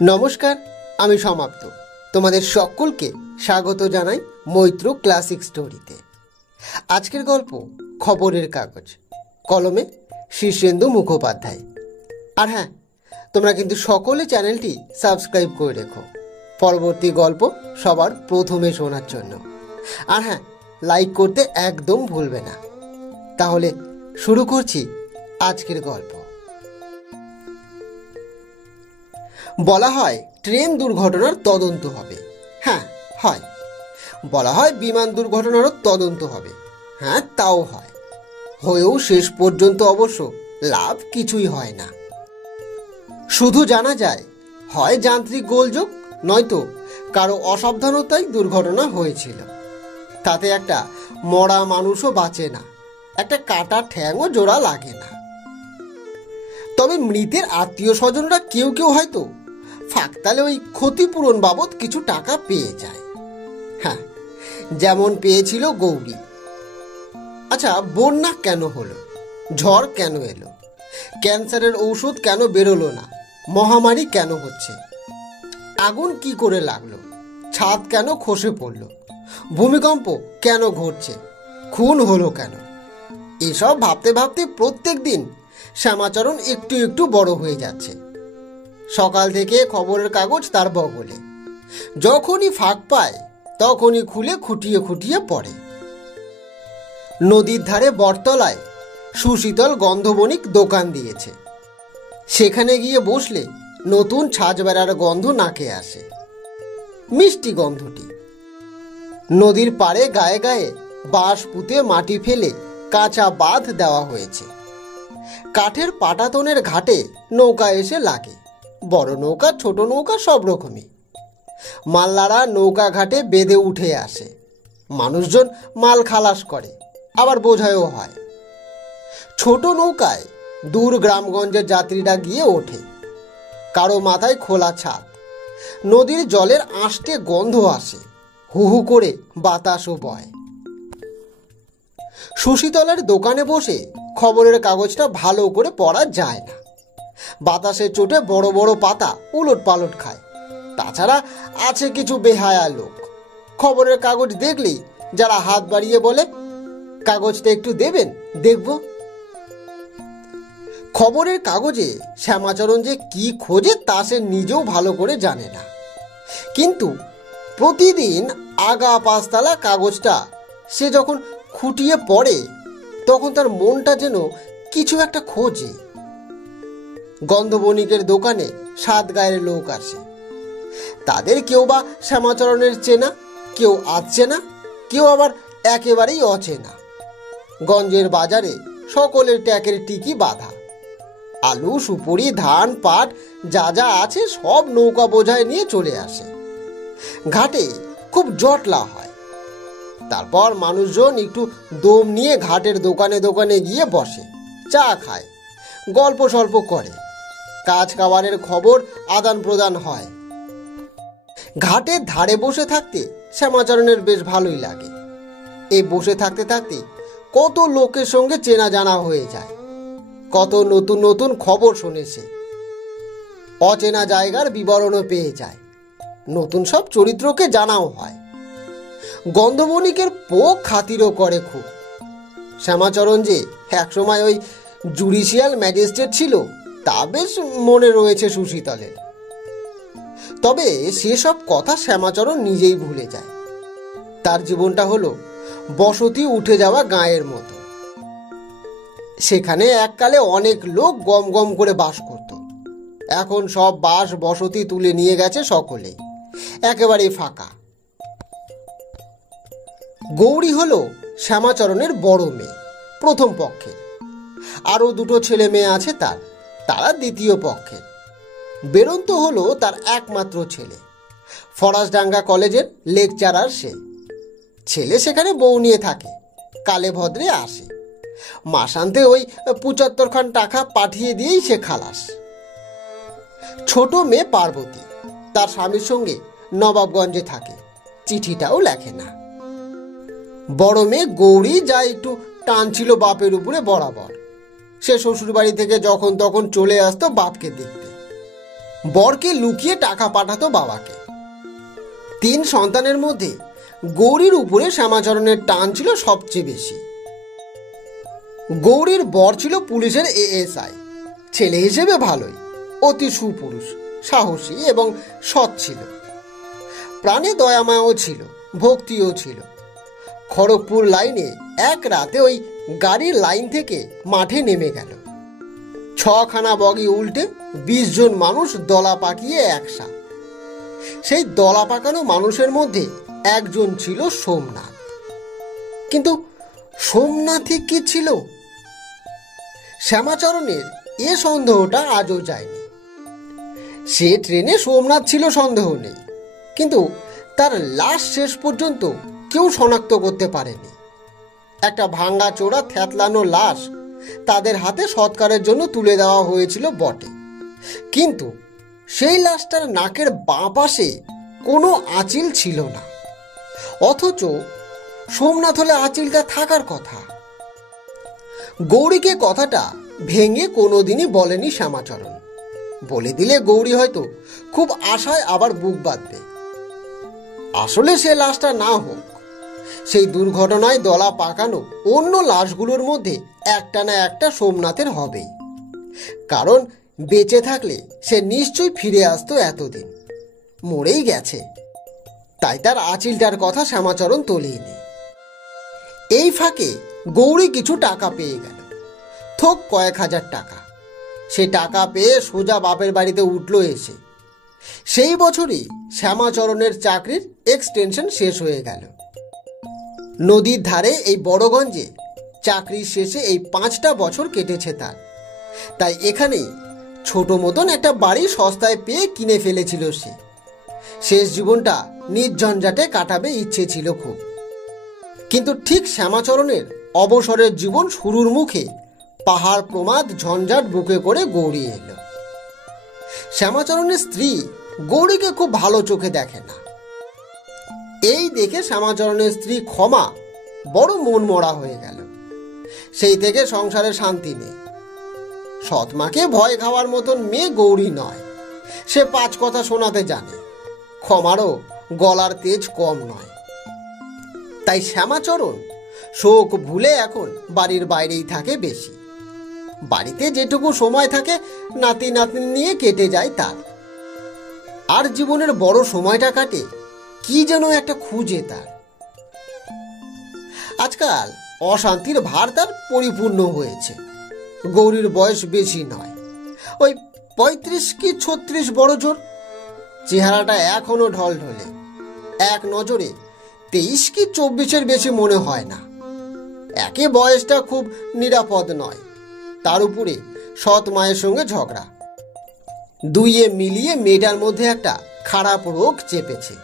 নমস্কার, আমি সমাপ্ত। তোমাদের সকলকে স্বাগত জানাই মৈত্র ক্লাসিক স্টোরিতে। আজকের গল্প খবরের কাগজ, কলমে শীর্ষেন্দু মুখোপাধ্যায়। আর হ্যাঁ, তোমরা কিন্তু সকলে চ্যানেলটি সাবস্ক্রাইব করে রেখো পরবর্তী গল্প সবার প্রথমে শোনার জন্য। আর হ্যাঁ, লাইক করতে একদম ভুলবে না। তাহলে শুরু করছি আজকের গল্প। বলা হয় ট্রেন দুর্ঘটনার তদন্ত হবে। হ্যাঁ হয়। বলা হয় বিমান দুর্ঘটনারও তদন্ত হবে। হ্যাঁ, তাও হয়। হয়েও শেষ পর্যন্ত অবশ্য লাভ কিছুই হয় না। শুধু জানা যায় হয় যান্ত্রিক গোলযোগ, নয়তো কারো অসাবধানতায় দুর্ঘটনা হয়েছিল। তাতে একটা মরা মানুষও বাঁচে না, একটা কাটা ঠ্যাংও জোড়া লাগে না। তবে মৃতের আত্মীয় স্বজনরা কেউ কেউ হয়তো ফাঁকতালে ওই ক্ষতিপূরণ বাবদ কিছু টাকা পেয়ে যায়। হ্যাঁ, যেমন পেয়েছিল গৌরী। আচ্ছা, বন্যা কেন হলো? ঝড় কেন এলো? ক্যান্সারের ঔষধ কেন বেরোলো না? মহামারী কেন হচ্ছে? আগুন কি করে লাগলো? ছাদ কেন খসে পড়ল? ভূমিকম্প কেন ঘটছে? খুন হলো কেন? এসব ভাবতে ভাবতে প্রত্যেক দিন শ্যামাচরণ একটু একটু বড় হয়ে যাচ্ছে। সকাল থেকে খবরের কাগজ তার বগলে। যখনই ফাঁক পায় তখনই খুলে খুঁটিয়ে খুঁটিয়ে পড়ে। নদীর ধারে বটতলায় সুশীতল গন্ধবণিক দোকান দিয়েছে। সেখানে গিয়ে বসলে নতুন ছাঁচ বেড়ার গন্ধ নাকে আসে। মিষ্টি গন্ধটি। নদীর পাড়ে গায়ে গায়ে বাঁশ পুঁতে মাটি ফেলে কাঁচা বাঁধ দেওয়া হয়েছে। কাঠের পাটাতনের ঘাটে নৌকা এসে লাগে। বড় নৌকা, ছোট নৌকা, সব রকমই। মাল্লারা নৌকা ঘাটে বেঁধে উঠে আসে। মানুষজন মাল খালাস করে, আবার বোঝায়ও হয়। ছোট নৌকায় দূর গ্রামগঞ্জের যাত্রীরা গিয়ে ওঠে। কারো মাথায় খোলা ছাদ। নদীর জলের আষ্টে গন্ধ আসে, হু হু করে বাতাসও বয়। সুশীতলের দোকানে বসে খবরের কাগজটা ভালো করে পড়া যায় না। বাতাসের চোটে বড় বড় পাতা উলট পালট খায়। তাছাড়া আছে কিছু বেহায়া লোক। খবরের কাগজ দেখলেই যারা হাত বাড়িয়ে বলে, কাগজটা একটু দেবেন, দেখব। খবরের কাগজে শ্যামাচরণ যে কি খোঁজে তা সে নিজেও ভালো করে জানে না। কিন্তু প্রতিদিন আগা পাঁচতলা কাগজটা সে যখন খুঁটিয়ে পড়ে তখন তার মনটা যেন কিছু একটা খোঁজে। গন্ধবণিকের দোকানে 7 গায়ের লোক আসে। তাদের কেউ বা শ্যামাচরণের চেনা, কেউ আধচেনা, কেউ আবার একেবারেই অচেনা। গঞ্জের বাজারে সকলের ট্যাকের টিকি বাঁধা। আলু, সুপুরি, ধান, পাট যা যা আছে সব নৌকা বোঝায় নিয়ে চলে আসে। ঘাটে খুব জটলা হয়। তারপর মানুষজন একটু দম নিয়ে ঘাটের দোকানে দোকানে গিয়ে বসে, চা খায়, গল্প সল্প করে, কাজ কাবারের খবর আদান প্রদান হয়। ঘাটের ধারে বসে থাকতে শ্যামাচরণের বেশ ভালোই লাগে। এই বসে থাকতে থাকতে কত লোকের সঙ্গে চেনা জানা হয়ে যায়, কত নতুন নতুন খবর শোনেছে। অচেনা জায়গার বিবরণও পেয়ে যায়, নতুন সব চরিত্রকে জানাও হয়। গন্ধবণিকের পোক খাতিরও করে খুব। শ্যামাচরণ যে একসময় ওই জুডিশিয়াল ম্যাজিস্ট্রেট ছিল তা বেশ মনে রয়েছে সুশীতলের। তবে সেসব কথা শ্যামাচরণ নিজেই ভুলে যায়। তার জীবনটা হলো বসতি উঠে যাওয়া গাঁয়ের মতো। সেখানে এককালে অনেক লোক গম গম করে বাস করত। এখন সব বাস বসতি তুলে নিয়ে গেছে সকলে, একেবারেই ফাঁকা। গৌরী হলো শ্যামাচরণের বড় মেয়ে, প্রথম পক্ষের। আরও 2টো ছেলে মেয়ে আছে তার, তারা দ্বিতীয় পক্ষের। বেরন্ত হলো তার একমাত্র ছেলে। ফরাসডাঙ্গা কলেজের লেকচারার সে। ছেলে সেখানে বউ নিয়ে থাকে, কালে ভদ্রে আসে। মাসান্তে ওই 75 খান টাকা পাঠিয়ে দিয়েই সে খালাস। ছোট মেয়ে পার্বতী তার স্বামীর সঙ্গে নবাবগঞ্জে থাকে, চিঠিটাও লেখে না। বড় মেয়ে গৌরী যা একটু টান ছিল বাপের উপরে বরাবর। সে শ্বশুর বাড়ি থেকে যখন তখন চলে আসতো বাপকে দেখতে। বরকে লুকিয়ে টাকা পাঠাতো বাবাকে। 3 সন্তানের মধ্যে গৌরীর উপরে শ্যামাচরণের টান ছিল সবচেয়ে বেশি। গৌরীর বর ছিল পুলিশের এএসআই। ছেলে হিসেবে ভালোই, অতি সুপুরুষ, সাহসী এবং সৎ ছিল। প্রাণে দয়াময়ও ছিল, ভক্তিও ছিল। খড়গপুর লাইনে এক রাতে ওই গাড়ির লাইন থেকে মাঠে নেমে গেল। 6খানা বগি উল্টে 20 জন মানুষ দলা পাকিয়ে একসা। সেই দলা পাকানো মানুষের মধ্যে একজন ছিল সোমনাথ। কিন্তু সোমনাথে কি ছিল? শ্যামাচরণের এ সন্দেহটা আজও যায়নি। সে ট্রেনে সোমনাথ ছিল সন্দেহ নেই, কিন্তু তার লাশ শেষ পর্যন্ত কেউ শনাক্ত করতে পারেনি। একটা ভাঙ্গা চোরা থ্যাতলানো লাশ তাদের হাতে সৎকারের জন্য তুলে দেওয়া হয়েছিল বটে, কিন্তু সেই লাশটার নাকের বাঁ পাশে কোনো আঁচিল ছিল না। অথচ সোমনাথ হলে আঁচিলটা থাকার কথা। গৌরীকে কথাটা ভেঙে কোনোদিনই বলেনি শ্যামাচরণ। বলে দিলে গৌরী হয়তো খুব আশায় আবার বুক বাঁধবে। আসলে সে লাশটা না হোক, সেই দুর্ঘটনায় দলা পাকানো অন্য লাশগুলোর মধ্যে একটা না একটা সোমনাথের হবেই। কারণ বেঁচে থাকলে সে নিশ্চয়ই ফিরে আসতো এতদিন। মরেই গেছে, তাই তার আঁচিলটার কথা শ্যামাচরণ তোলেনি। এই ফাঁকে গৌরী কিছু টাকা পেয়ে গেল, থোক কয়েক হাজার টাকা। সে টাকা পেয়ে সোজা বাপের বাড়িতে উঠল এসে। সেই বছরই শ্যামাচরণের চাকরির এক্সটেনশন শেষ হয়ে গেল। নদীর ধারে এই বড়গঞ্জে চাকরির শেষে এই 5টা বছর কেটেছে তার। তাই এখানেই ছোট মতন একটা বাড়ি সস্তায় পেয়ে কিনে ফেলেছিল সে। শেষ জীবনটা নির্ঝঞ্ঝাটে কাটাবে ইচ্ছে ছিল খুব। কিন্তু ঠিক শ্যামাচরণের অবসরের জীবন শুরুর মুখে পাহাড় প্রমাদ ঝঞ্ঝাট বুকে করে গৌরী এলো। শ্যামাচরণের স্ত্রী গৌরীকে খুব ভালো চোখে দেখে না। এই দেখে শ্যামাচরণের স্ত্রী ক্ষমা বড় মন মরা হয়ে গেল। সেই থেকে সংসারে শান্তি নেই। সৎমাকে ভয় খাওয়ার মতন মেয়ে গৌরী নয়। সে 5 কথা শোনাতে জানে। ক্ষমারও গলার তেজ কম নয়। তাই শ্যামাচরণ শোক ভুলে এখন বাড়ির বাইরেই থাকে বেশি। বাড়িতে যেটুকু সময় থাকে নাতি নাতনি নিয়ে কেটে যায় তার। আর জীবনের বড় সময়টা কাটে কি যেন একটা খুঁজে তার। আজকাল অশান্তির ভার তার পরিপূর্ণ হয়েছে। গৌরীর বয়স বেশি নয়, ওই 35 কি 36 বড় জোর। চেহারাটা এখনো ঢলঢলে। এক নজরে 23 কি 24-এর বেশি মনে হয় না। একে বয়সটা খুব নিরাপদ নয়, তার উপরে সৎ মায়ের সঙ্গে ঝগড়া। দুইয়ে মিলিয়ে মেয়েটার মধ্যে একটা খারাপ রোগ চেপেছে।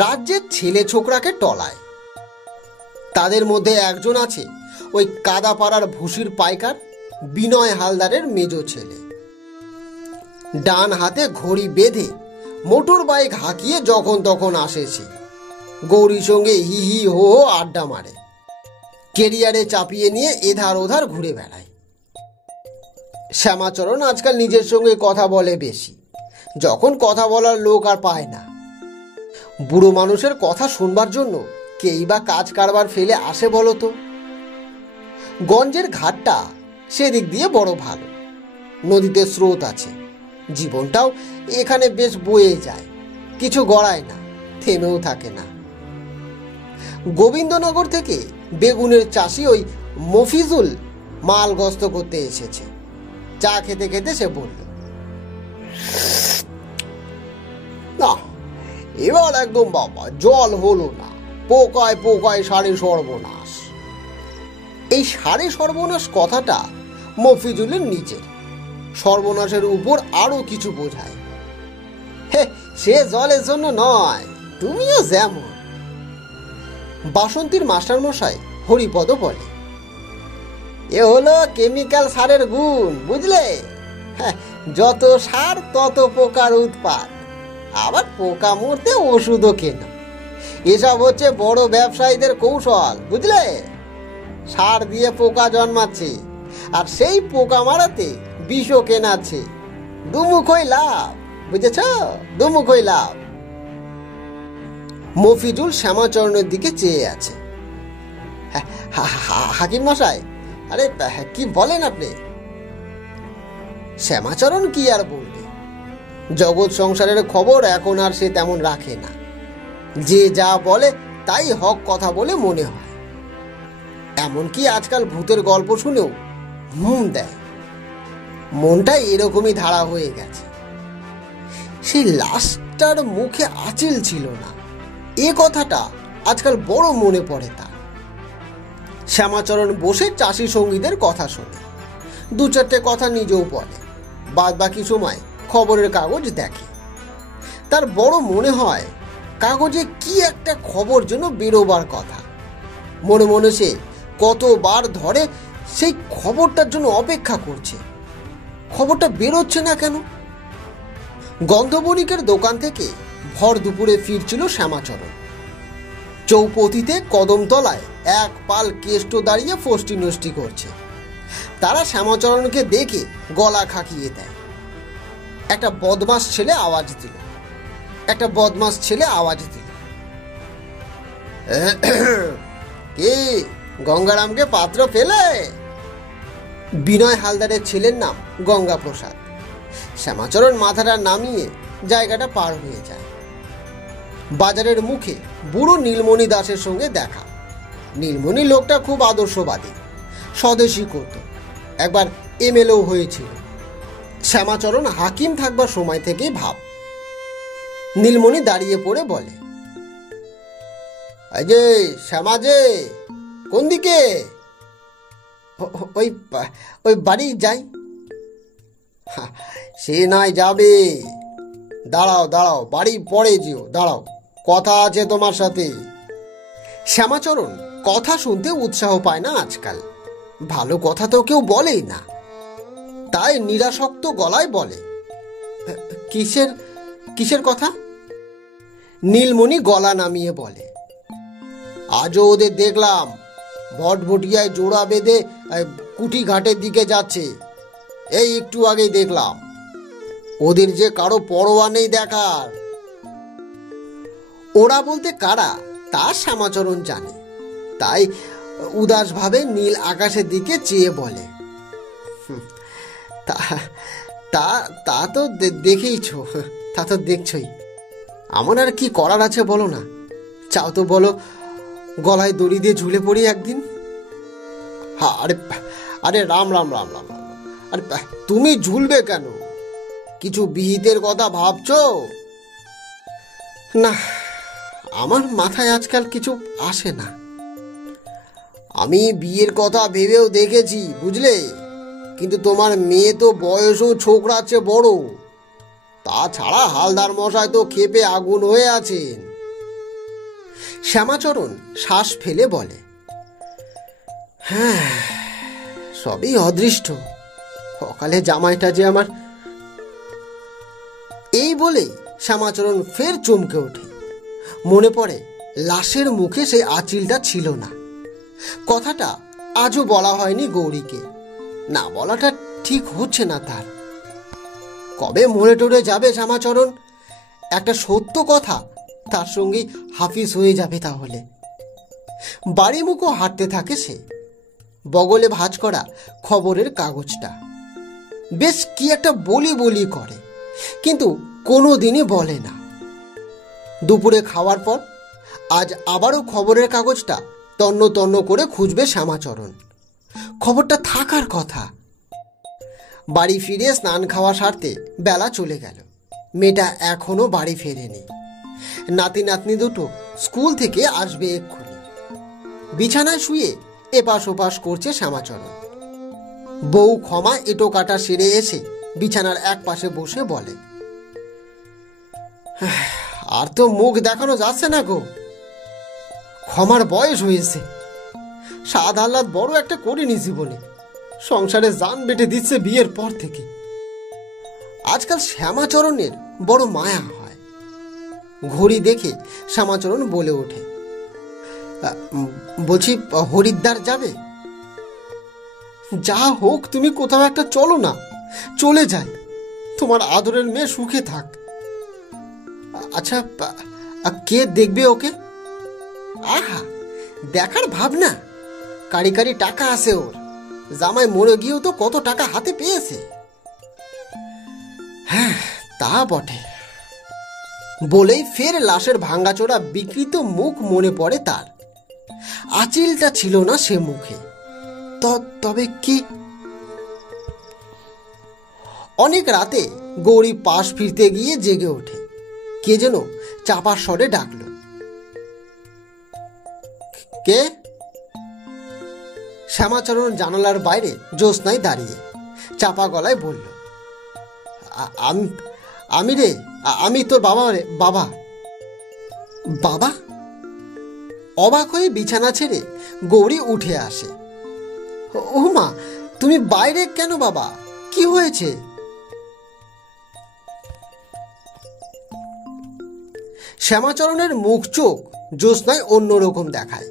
রাজ্যের ছেলে ছোকরাকে টলায়। তাদের মধ্যে একজন আছে ওই কাদাপাড়ার ভুসির পাইকার বিনয় হালদারের মেজো ছেলে। ডান হাতে ঘড়ি বেঁধে মোটর বাইক হাঁকিয়ে যখন তখন আসেছে। গৌরীর সঙ্গে হি হি হো হো আড্ডা মারে। কেরিয়ারে চাপিয়ে নিয়ে এধার ওধার ঘুরে বেড়ায়। শ্যামাচরণ আজকাল নিজের সঙ্গে কথা বলে বেশি, যখন কথা বলার লোক আর পায় না। বুড়ো মানুষের কথা শুনবার জন্য কেই বা কাজ কারবার ফেলে আসে বলতো। গঞ্জের ঘাটটা সেদিক দিয়ে বড় ভালো। নদীতে স্রোত আছে। জীবনটাও এখানে বেশ বয়ে যায়, কিছু গড়ায় না, থেমেও থাকে না। গোবিন্দনগর থেকে বেগুনের চাষি ওই মফিজুল মাল গস্ত করতে এসেছে। চা খেতে খেতে সে বলল, না এবার একদম বাবা জল হলো না, পোকায় পোকায় সারে সর্বনাশ। এই সারে সর্বনাশ কথাটা মফিজুলের নিচের, সর্বনাশের উপর আরো কিছু বোঝায়। হে, সে জলের জন্য নয়, তুমিও যেমন। বাসন্তীর মাস্টারমশাই হরিপদ বলে, এ হলো কেমিক্যাল সারের গুণ, বুঝলে? হ্যাঁ, যত সার তত পোকার উৎপাত। আবার পোকা মরতে ওষুধও কেন। এসব হচ্ছে বড় ব্যবসায়ীদের কৌশল, বুঝলে? সার দিয়ে পোকা জন্মাচ্ছে, আর সেই পোকা মারাতে বিষও কেনাচ্ছে। দুমুখই লাভ, বুঝেছ? দুমুখই লাভ। মফিজুল শ্যামাচরণের দিকে চেয়ে আছে। হাকিম মশাই, আরে কি বলেন আপনি? শ্যামাচরণ কি আর বলবে, জগৎ সংসারের খবর এখন আর সে তেমন রাখে না। যে যা বলে তাই হক কথা বলে মনে হয়। এমনকি আজকাল ভূতের গল্প শুনেও দেয়। মনটা এরকমই ধারা হয়ে গেছে। সেই লাশটার মুখে আঁচিল ছিল না, এ কথাটা আজকাল বড় মনে পড়ে তার। শ্যামাচরণ বসে চাষি সঙ্গীদের কথা শোনে, দু চারটে কথা নিজেও বলে, বাদ বাকি সময় খবরের কাগজ দেখে। তার বড় মনে হয় কাগজে কি একটা খবর যেন বেরোবার কথা। মনে মনে সে কতবার ধরে সেই খবরটার জন্য অপেক্ষা করছে, খবরটা বেরোচ্ছে না কেন? গন্ধবণিকের দোকান থেকে ভর দুপুরে ফিরছিল শ্যামাচরণ। চৌপতিতে কদমতলায় এক পাল কেষ্ট দাঁড়িয়ে ফষ্টি নষ্টি করছে। তারা শ্যামাচরণকে দেখে গলা খাকিয়ে দেয়। একটা বদমাস ছেলে আওয়াজ দিল, কি গঙ্গারামকে পাত্র পেলে? বিনয় হালদারের ছেলের নাম গঙ্গা প্রসাদ। শ্যামাচরণ মাথাটা নামিয়ে জায়গাটা পার হয়ে যায়। বাজারের মুখে বুড়ো নীলমণি দাসের সঙ্গে দেখা। নীলমণি লোকটা খুব আদর্শবাদী, স্বদেশী করত, একবার এমএলএও হয়েছিল। শ্যামাচরণ হাকিম থাকবার সময় থেকেই ভাব। নীলমণি দাঁড়িয়ে পড়ে বলে, এই যে শ্যামা, যে কোন দিকে? ওই বাড়ি যাই। সে নয় যাবে, দাঁড়াও, বাড়ি পরে যেও, দাঁড়াও, কথা আছে তোমার সাথে। শ্যামাচরণ কথা শুনতে উৎসাহ পায় না আজকাল, ভালো কথা তো কেউ বলেই না। তাই নিরাসক্ত গলায় বলে, কিসের কথা? নীলমণি গলা নামিয়ে বলে, আজও ওদের দেখলাম ভটভটিয়ায় জোড়া বেঁধে কুটি ঘাটের দিকে যাচ্ছে। এই একটু আগেই দেখলাম। ওদের যে কারো পরোয়া নেই দেখার। ওরা বলতে কারা তা শ্যামাচরণ জানে, তাই উদাসভাবে নীল আকাশের দিকে চেয়ে বলে, তা তো দেখেইছ, তা তো দেখছই। আমার আর কি করার আছে বলো না? চাও তো বলো গলায় দড়ি দিয়ে ঝুলে পড়ি একদিন। আরে রাম, আরে তুমি ঝুলবে কেন? কিছু বিহিতের কথা ভাবছো? না, আমার মাথায় আজকাল কিছু আসে না। আমি বিয়ের কথা ভেবেও দেখেছি, বুঝলে, কিন্তু তোমার মেয়ে তো বয়সও ছোকরার চেয়ে বড়। তাছাড়া হালদার মশাই তো ক্ষেপে আগুন হয়ে আছেন। শ্যামাচরণ শ্বাস ফেলে বলে, হ্যাঁ, সবই অদৃষ্ট। সকালে জামাইটা যে আমার। এই বলেই শ্যামাচরণ ফের চমকে ওঠে। মনে পড়ে লাশের মুখে সেই আঁচিলটা ছিল না। কথাটা আজও বলা হয়নি গৌরীকে, না বলাটা ঠিক হচ্ছে না তার। কবে মনে টরে যাবে শ্যামাচরণ, একটা সত্য কথা তার সঙ্গে হাফিজ হয়ে যাবে তাহলে। বাড়ি মুখো হাঁটতে থাকে সে, বগলে ভাঁজ করা খবরের কাগজটা। বেশ কি একটা বলি করে, কিন্তু কোনো দিনই বলে না। দুপুরে খাওয়ার পর আজ আবারও খবরের কাগজটা তন্ন করে খুঁজবে শ্যামাচরণ। খবরটা থাকার কথা। বাড়ি ফিরে স্নান খাওয়া সারতে বেলা চলে গেল। মেয়েটা এখনো বাড়ি ফেরেনি। নাতি নাতনি দুটো স্কুল থেকে আসবে এক্ষুনি। বিছানায় শুয়ে এপাশ ওপাশ করছে শ্যামাচরণ। বউ ক্ষমা এটো কাটা সেরে এসে বিছানার এক পাশে বসে বলে, আর তো মুখ দেখানো যাচ্ছে না গো। ক্ষমার বয়স হয়েছে, স্বাদ আহ্লাদ বড় একটা করিনি জীবনে। সংসারে জান বেটে দিচ্ছে বিয়ের পর থেকে। আজকাল শ্যামাচরণের বড় মায়া হয়। ঘড়ি দেখে শ্যামাচরণ বলে ওঠে, বলছি হরিদ্বার যাবে? যা হোক তুমি কোথাও একটা চলো না, চলে যাই। তোমার আদরের মেয়ে সুখে থাক। আচ্ছা, কে দেখবে ওকে? আহা, দেখার ভাবনা, কারি কারি টাকা আছে ওর। জামাই মরে গিয়েও তো কত টাকা হাতে পেয়েছে। হ্যাঁ, তা বটে। বলেই ফের লাশের ভাঙ্গাচোরা বিকৃত মুখ মনে পড়ে তার। আঁচিলটা ছিল না সে মুখে। তবে কি? অনেক রাতে গৌরী পাশ ফিরতে গিয়ে জেগে ওঠে। কে যেন চাপার স্বরে ডাকল। কে? শ্যামাচরণ জানালার বাইরে জ্যোৎস্নায় দাঁড়িয়ে চাপা গলায় বলল, আমি রে, আমি তোর বাবা রে। বাবা? বাবা? অবাক হয়ে বিছানা ছেড়ে গৌরী উঠে আসে। ও মা, তুমি বাইরে কেন বাবা? কি হয়েছে? শ্যামাচরণের মুখ চোখ জ্যোৎস্নায় অন্যরকম দেখায়।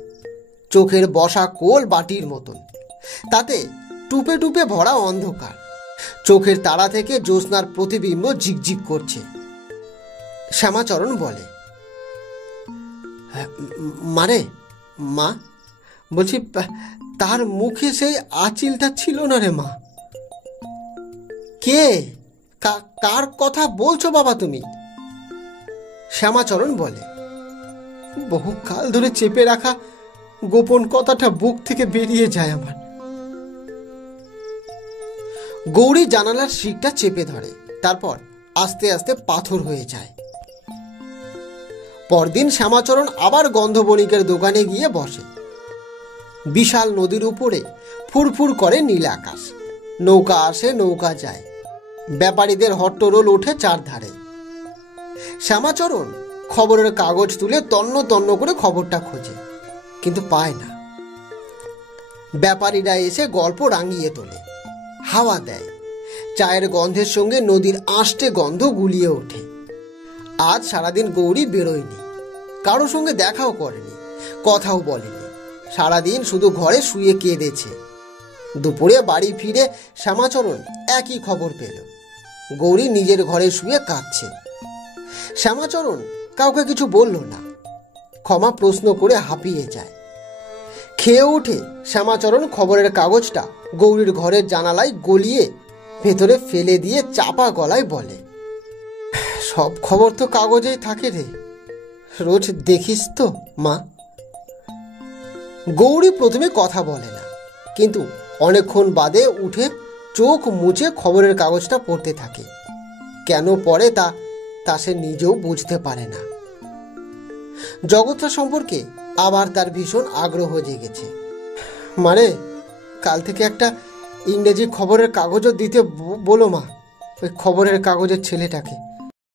চোখের বসা কোল বাটির মতন, তাতে টুপে টুপে ভরা অন্ধকার। চোখের তারা থেকে জ্যোৎস্নার প্রতিবিম্ব ঝিকঝিক করছে। শ্যামাচরণ বলে, মারে মা, বলছি তার মুখে সেই আঁচিলটা ছিল না রে মা। কে? কার কথা বলছো বাবা তুমি? শ্যামাচরণ বলে, বহু কাল ধরে চেপে রাখা গোপন কথাটা বুক থেকে বেরিয়ে যায় আমার। গৌরী জানালার শিকটা চেপে ধরে, তারপর আস্তে আস্তে পাথর হয়ে যায়। পরদিন শ্যামাচরণ আবার গন্ধবণিকের দোকানে গিয়ে বসে। বিশাল নদীর উপরে ফুরফুর করে নীল আকাশ। নৌকা আসে, নৌকা যায়। ব্যাপারীদের হট্টরোল ওঠে চারধারে। শ্যামাচরণ খবরের কাগজ তুলে তন্ন তন্ন করে খবরটা খোঁজে, কিন্তু পায় না। ব্যাপারীরা এসে গল্প রাঙিয়ে তোলে, হাওয়া দেয়। চায়ের গন্ধের সঙ্গে নদীর আষ্টে গন্ধ গুলিয়ে ওঠে। আজ সারাদিন গৌরী বেরোয়নি, কারো সঙ্গে দেখাও করেনি, কথাও বলেনি। সারাদিন শুধু ঘরে শুয়ে কেঁদেছে। দুপুরে বাড়ি ফিরে শ্যামাচরণ একই খবর পেল, গৌরী নিজের ঘরে শুয়ে কাঁদছে। শ্যামাচরণ কাউকে কিছু বলল না, ক্ষমা প্রশ্ন করে হাঁপিয়ে যায়। খেয়ে উঠে শ্যামাচরণ খবরের কাগজটা গৌরীর ঘরের জানালায় গলিয়ে ভেতরে ফেলে দিয়ে চাপা গলায় বলে, সব খবর তো কাগজেই থাকে রে, রোজ দেখিস তো মা। গৌরী প্রথমে কথা বলে না, কিন্তু অনেকক্ষণ বাদে উঠে চোখ মুছে খবরের কাগজটা পড়তে থাকে। কেন পড়ে তা সে নিজেও বুঝতে পারে না। জগৎটা সম্পর্কে আবার তার ভীষণ আগ্রহ জেগেছে। মানে, কাল থেকে একটা ইংরেজি খবরের কাগজও দিতে বলো মা, ওই খবরের কাগজের ছেলেটাকে।